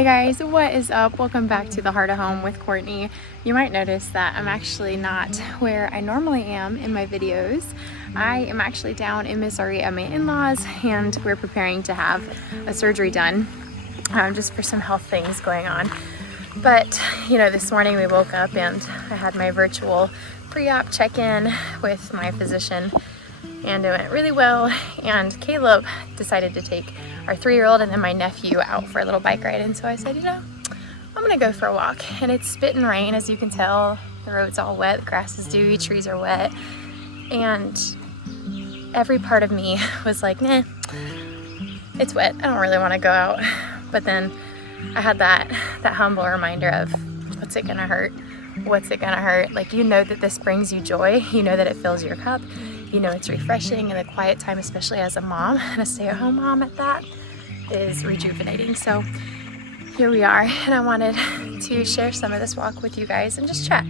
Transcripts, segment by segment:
Hey guys, what is up? Welcome back to the Heart of Home with Courtney. You might notice that I'm actually not where I normally am in my videos. I am actually down in Missouri at my in-laws, and we're preparing to have a surgery done just for some health things going on. But you know, this morning we woke up and I had my virtual pre-op check-in with my physician, and it went really well. And Caleb decided to take our 3-year-old and then my nephew out for a little bike ride, and so I said, you know, I'm gonna go for a walk. And it's spitting rain, as you can tell. The road's all wet, the grass is dewy, trees are wet, and every part of me was like, nah, it's wet, I don't really want to go out. But then I had that humble reminder of, what's it gonna hurt? What's it gonna hurt? Like, you know that this brings you joy, you know that it fills your cup, you know it's refreshing, and the quiet time, especially as a mom and a stay-at-home mom at that, is rejuvenating. So here we are, and I wanted to share some of this walk with you guys and just chat.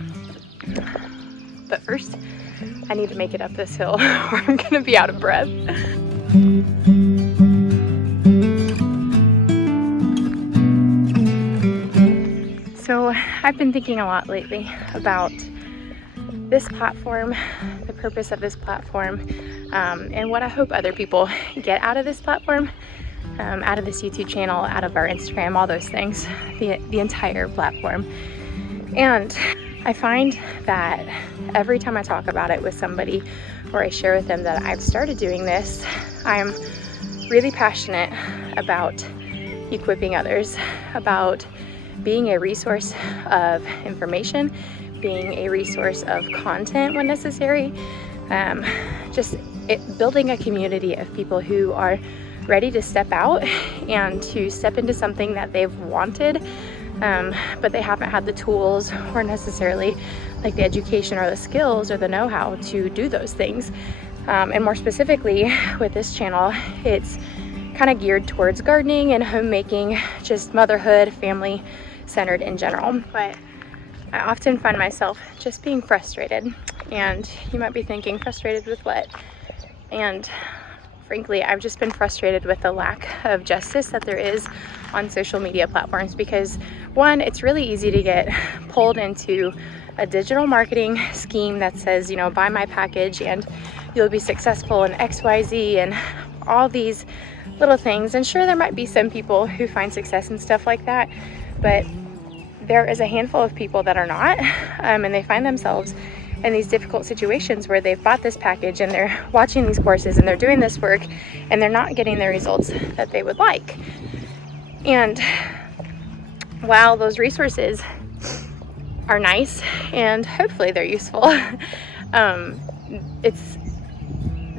But first, I need to make it up this hill or I'm gonna be out of breath. So I've been thinking a lot lately about this platform, the purpose of this platform, and what I hope other people get out of this platform, out of this YouTube channel, out of our Instagram, all those things, the entire platform. And I find that every time I talk about it with somebody, or I share with them that I've started doing this, I'm really passionate about equipping others, about being a resource of information, being a resource of content when necessary, building a community of people who are ready to step out and to step into something that they've wanted, but they haven't had the tools or necessarily like the education or the skills or the know-how to do those things. And more specifically with this channel, it's kind of geared towards gardening and homemaking, just motherhood, family centered in general. But I often find myself just being frustrated, and you might be thinking, frustrated with what? And frankly, I've just been frustrated with the lack of justice that there is on social media platforms, because one, it's really easy to get pulled into a digital marketing scheme that says, you know, buy my package and you'll be successful in XYZ and all these little things. And sure, there might be some people who find success and stuff like that, but there is a handful of people that are not, and they find themselves in these difficult situations where they've bought this package and they're watching these courses and they're doing this work and they're not getting the results that they would like. And while those resources are nice and hopefully they're useful,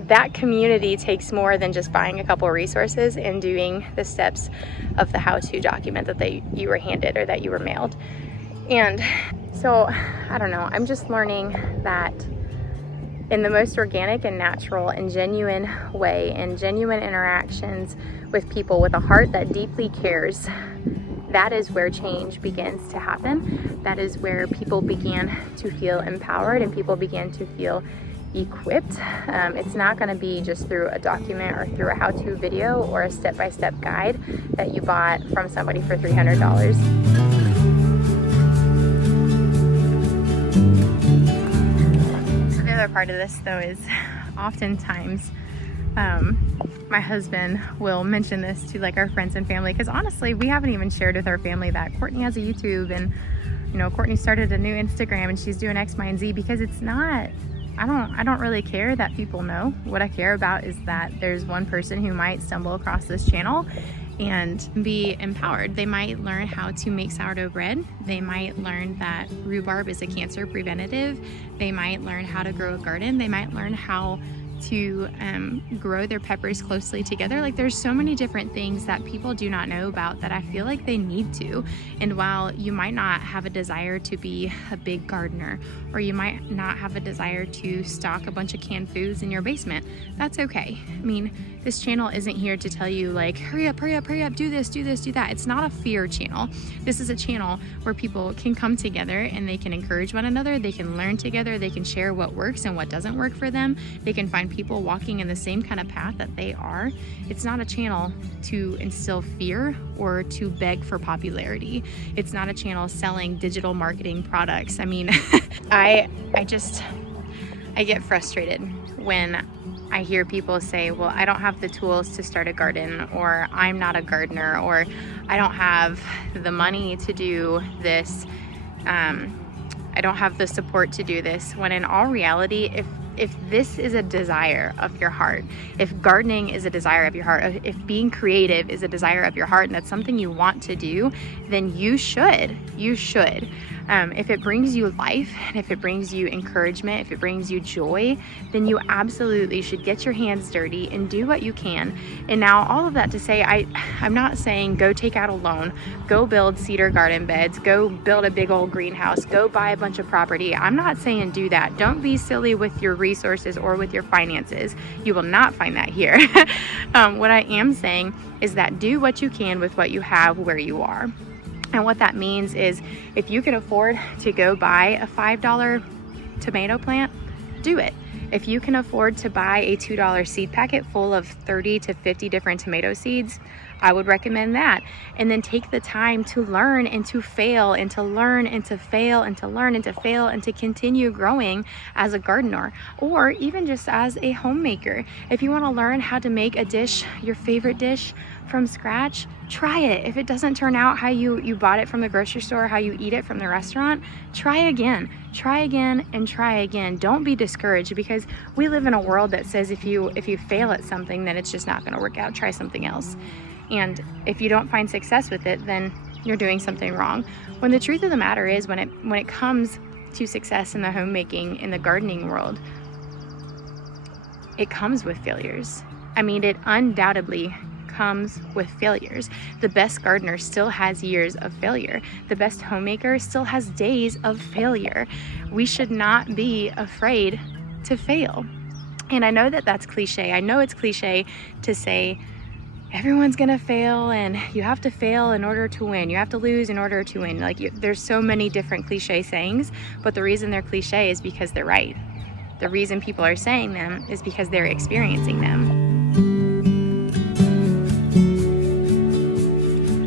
that community takes more than just buying a couple of resources and doing the steps of the how-to document that you were handed or that you were mailed. And so, I don't know, I'm just learning that in the most organic and natural and genuine way, and genuine interactions with people with a heart that deeply cares, that is where change begins to happen. That is where people begin to feel empowered and people begin to feel equipped. It's not going to be just through a document or through a how-to video or a step-by-step guide that you bought from somebody for $300. So the other part of this, though, is oftentimes my husband will mention this to like our friends and family, because honestly, we haven't even shared with our family that Courtney has a YouTube, and you know, Courtney started a new Instagram and she's doing X, Y, and Z, because it's not, I don't really care that people know. What I care about is that there's one person who might stumble across this channel and be empowered. They might learn how to make sourdough bread. They might learn that rhubarb is a cancer preventative. They might learn how to grow a garden. They might learn how to grow their peppers closely together. Like, there's so many different things that people do not know about that I feel like they need to. And while you might not have a desire to be a big gardener, or you might not have a desire to stock a bunch of canned foods in your basement, that's okay. I mean, this channel isn't here to tell you like, hurry up, hurry up, hurry up, do this, do this, do that. It's not a fear channel. This is a channel where people can come together and they can encourage one another. They can learn together. They can share what works and what doesn't work for them. They can find people walking in the same kind of path that they are, it's not a channel to instill fear or to beg for popularity. It's not a channel selling digital marketing products. I mean, I get frustrated when I hear people say, well, I don't have the tools to start a garden, or I'm not a gardener, or I don't have the money to do this. I don't have the support to do this. When in all reality, if this is a desire of your heart, if gardening is a desire of your heart, if being creative is a desire of your heart, and that's something you want to do, then you should. If it brings you life, and if it brings you encouragement, if it brings you joy, then you absolutely should get your hands dirty and do what you can. And now all of that to say, I'm not saying go take out a loan, go build cedar garden beds, go build a big old greenhouse, go buy a bunch of property. I'm not saying do that. Don't be silly with your resources or with your finances. You will not find that here. What I am saying is that do what you can with what you have where you are. And what that means is if you can afford to go buy a $5 tomato plant, do it. If you can afford to buy a $2 seed packet full of 30 to 50 different tomato seeds, I would recommend that. And then take the time to learn and to fail and to learn and to fail and to learn and to fail and to continue growing as a gardener, or even just as a homemaker. If you want to learn how to make a dish, your favorite dish, from scratch, try it. If it doesn't turn out how you bought it from the grocery store, how you eat it from the restaurant, try again and try again. Don't be discouraged, because we live in a world that says if you fail at something, then it's just not going to work out. Try something else. And if you don't find success with it, then you're doing something wrong. When the truth of the matter is, when it comes to success in the homemaking, in the gardening world, it comes with failures. I mean, it undoubtedly comes with failures. The best gardener still has years of failure. The best homemaker still has days of failure. We should not be afraid to fail. And I know that that's cliche. I know it's cliche to say everyone's gonna fail, and you have to fail in order to win. You have to lose in order to win. There's so many different cliche sayings, but the reason they're cliche is because they're right. The reason people are saying them is because they're experiencing them.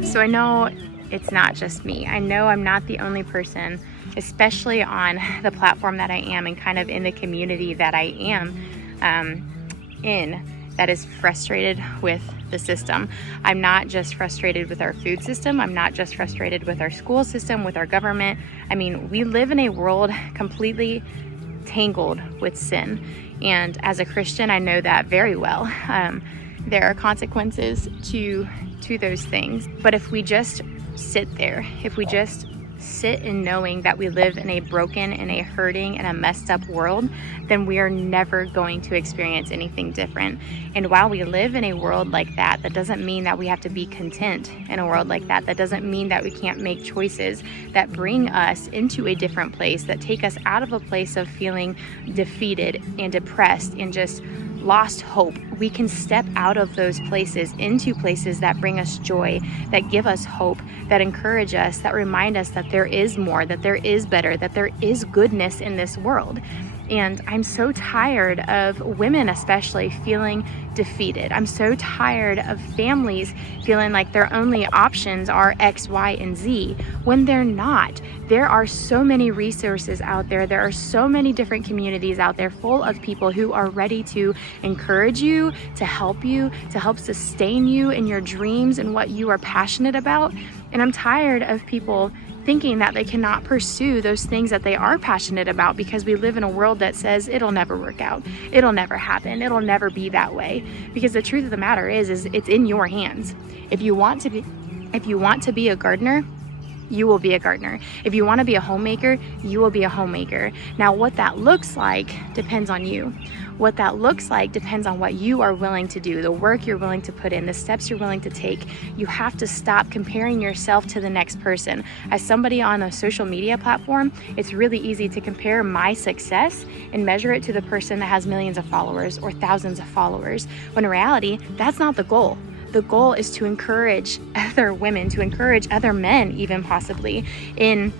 So I know it's not just me. I know I'm not the only person, especially on the platform that I am and kind of in the community that I am in, that is frustrated with the system. I'm not just frustrated with our food system. I'm not just frustrated with our school system, with our government. I mean, we live in a world completely tangled with sin. And as a Christian, I know that very well. There are consequences to those things. But if we just sit there, if we just sit in knowing that we live in a broken and a hurting and a messed up world, then we are never going to experience anything different. And while we live in a world like that, that doesn't mean that we have to be content in a world like that. That doesn't mean that we can't make choices that bring us into a different place, that take us out of a place of feeling defeated and depressed and just lost hope. We can step out of those places into places that bring us joy, that give us hope, that encourage us, that remind us that there is more, that there is better, that there is goodness in this world. And I'm so tired of women especially feeling defeated. I'm so tired of families feeling like their only options are X, Y, and Z when they're not. There are so many resources out there. There are so many different communities out there full of people who are ready to encourage you, to help sustain you in your dreams and what you are passionate about. And I'm tired of people thinking that they cannot pursue those things that they are passionate about because we live in a world that says it'll never work out, it'll never happen, it'll never be that way. Because the truth of the matter is it's in your hands. If you want to be a gardener, you will be a gardener. If you want to be a homemaker, you will be a homemaker. Now, what that looks like depends on you. What that looks like depends on what you are willing to do, the work you're willing to put in, the steps you're willing to take. You have to stop comparing yourself to the next person. As somebody on a social media platform, it's really easy to compare my success and measure it to the person that has millions of followers or thousands of followers, when in reality, that's not the goal. The goal is to encourage other women, to encourage other men, even possibly, in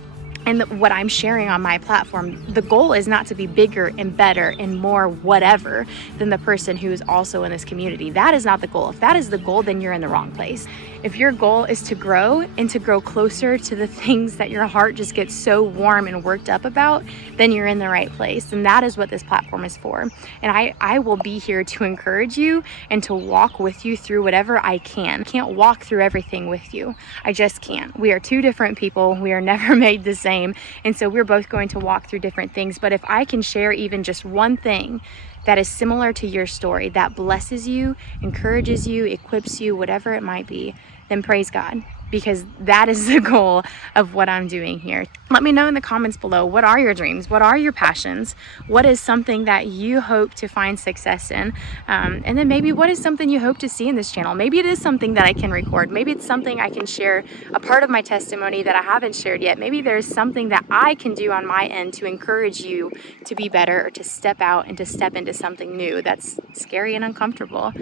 and what I'm sharing on my platform, the goal is not to be bigger and better and more whatever than the person who is also in this community. That is not the goal. If that is the goal, then you're in the wrong place. If your goal is to grow and to grow closer to the things that your heart just gets so warm and worked up about, then you're in the right place. And that is what this platform is for. And I will be here to encourage you and to walk with you through whatever I can. I can't walk through everything with you. I just can't. We are two different people. We are never made the same. And so we're both going to walk through different things. But if I can share even just one thing that is similar to your story, that blesses you, encourages you, equips you, whatever it might be, then praise God, because that is the goal of what I'm doing here. Let me know in the comments below, what are your dreams? What are your passions? What is something that you hope to find success in? And then maybe what is something you hope to see in this channel? Maybe it is something that I can record. Maybe it's something I can share, a part of my testimony that I haven't shared yet. Maybe there's something that I can do on my end to encourage you to be better, or to step out and to step into something new that's scary and uncomfortable.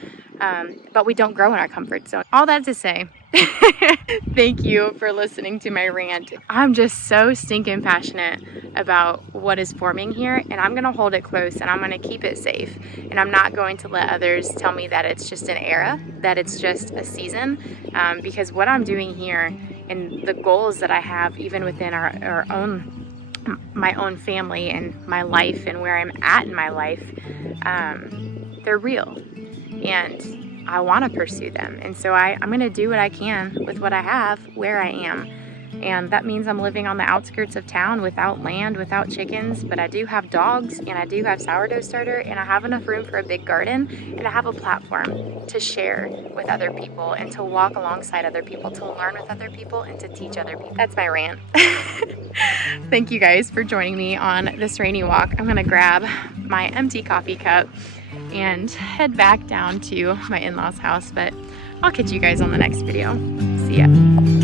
But we don't grow in our comfort zone. All that to say, thank you for listening to my rant. I'm just so stinking passionate about what is forming here, and I'm gonna hold it close and I'm gonna keep it safe. And I'm not going to let others tell me that it's just an era, that it's just a season, because what I'm doing here and the goals that I have, even within my own family and my life and where I'm at in my life, they're real. And I want to pursue them. And so I'm going to do what I can with what I have where I am. And that means I'm living on the outskirts of town without land, without chickens, but I do have dogs, and I do have sourdough starter, and I have enough room for a big garden, and I have a platform to share with other people and to walk alongside other people, to learn with other people, and to teach other people. That's my rant. Thank you guys for joining me on this rainy walk. I'm gonna grab my empty coffee cup and head back down to my in-laws' house, but I'll catch you guys on the next video. See ya.